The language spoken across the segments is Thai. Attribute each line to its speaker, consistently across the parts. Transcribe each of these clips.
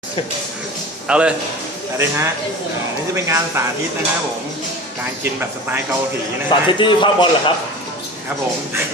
Speaker 1: เอาเลย
Speaker 2: สวัสดีฮะนี่จะเป็นการสาธิตนะครับผมการกินแบบสไตล์เกาหลีนะ
Speaker 1: สาธิตที่ภาคบอลเหรอครับ
Speaker 2: ครับผม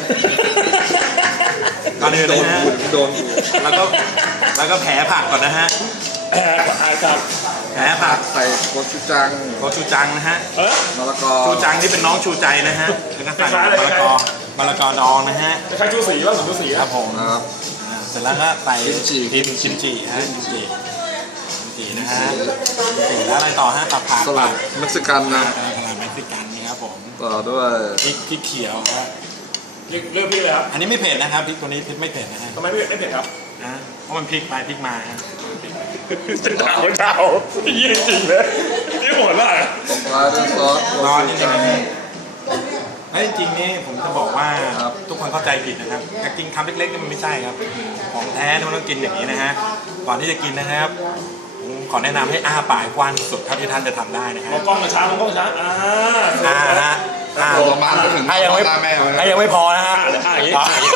Speaker 2: ก่อนอื่นเลยนะ
Speaker 3: โดน
Speaker 2: แล้วก็แผลผักก่อนนะฮะ
Speaker 1: แผลผัก
Speaker 3: ใส่โคชูจัง
Speaker 2: นะฮะ
Speaker 3: มะละกอ
Speaker 2: ชูจังที่เป็นน้องชูใจนะฮะแล้วก็ใส่มะละกอดองนะฮะ
Speaker 1: ใครชูสีบ้างชูสี
Speaker 2: ครับผม
Speaker 3: ครับ
Speaker 2: เสร็จแล้วก็ใส่คิมจิฮะนะฮะแล้วอะไรต่อฮะตับผัก
Speaker 3: สลัดเม็กซิกันนะ
Speaker 2: สลัดเม็กซิกันนี่ครับผม
Speaker 3: ต่อด้วย
Speaker 2: พริกเขียวฮะ
Speaker 1: เลือกพริกเลยครับ
Speaker 2: อันนี้ไม่เผ็ดนะครับพริกตัวนี้พริกไม่เผ็ดนะฮะ
Speaker 1: ทำไมไม่เผ็ดครับ
Speaker 2: นะเพราะมันพริกไปพริกมาฮะ
Speaker 1: ดาวยิ่งจริงเลยนี่โหดมาก
Speaker 3: ตบท้ายด้วยซอส
Speaker 2: รอนิดนึงแล้วจริงๆนี่ผมจะบอกว่าทุกคนเข้าใจผิดนะครับจริงคำเล็กๆนี่มันไม่ใช่ครับของแท้มันต้องกินอย่างนี้นะฮะก่อนที่จะกินนะครับขอแนะนำให้อ้าปากกว้างสุดเท่าที่ท่านจะทำได้นะครับ
Speaker 1: มองกล้องมาช้ามองกล้องมาช้า
Speaker 2: ฮะ
Speaker 3: ประมาณถึง
Speaker 2: ยังไม่พอนะฮะ
Speaker 1: อย่างนี้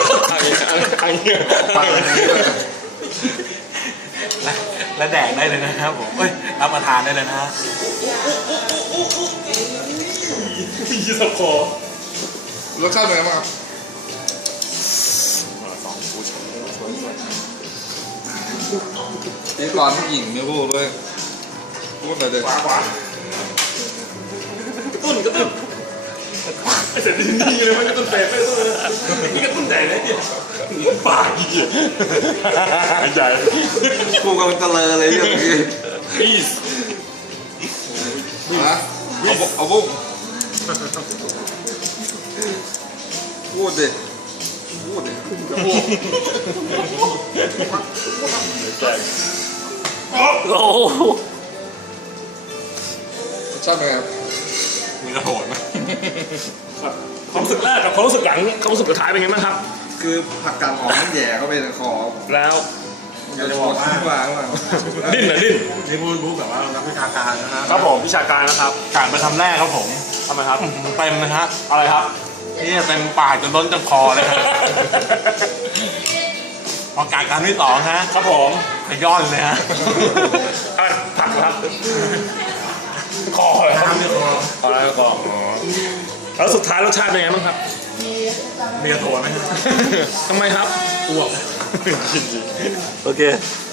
Speaker 2: และแดกได้เลยนะครับผมรับประทานได้เลยนะฮะ
Speaker 1: ยี่สิบคอ
Speaker 3: รสชาติเป็นไงบ้างครับนี่ก่อนผู้หญิงไม่พูดด้วยพูดหน่อยเลย
Speaker 1: ขวาตุ้นก็ตุ้นไอ้เสร็จดีเลยมันก็ตุ้นเตะไม่ตุ้นเลยนี่ก็ตุ้นใหญ่เลยเนี่ยปากใหญ่
Speaker 3: กูกำลังตะเลเลยเรื่องนี้นะเอาบุ้งพูดดิ
Speaker 1: โอ้
Speaker 3: ชอบไหมครับ
Speaker 2: มีกระโดดไหม
Speaker 1: ความรู้สึกแรกกับความรู้สึกหลังความรู้สึกสุดท้ายเป็นไงบ้างครับ
Speaker 3: คือผักกาดหอมมันแย่เข้าไปในคอ
Speaker 1: แล้ว
Speaker 3: จะบอกว่า
Speaker 1: ดิ้น
Speaker 2: นี่พูดแบบว่านักวิชาการนะครับ
Speaker 1: ผมวิชาการนะครับ
Speaker 2: การไปทำแรกครับผม
Speaker 1: ทำไมครับ
Speaker 2: เต็มนะฮะ
Speaker 1: อะไรครับ
Speaker 2: นี่เต็มปากจนล้นจนคอเลยครับพอการที่สองฮะ
Speaker 1: ครับผม
Speaker 2: ขย้อนเลยฮะ
Speaker 1: ผักครับคอเลยครับอะไรคอแล้วสุดท้ายรสชาติเป็นไงบ้างครับ
Speaker 2: มีกระโถนไหม
Speaker 1: ทำไมครับ
Speaker 2: อ้วก
Speaker 1: โอเค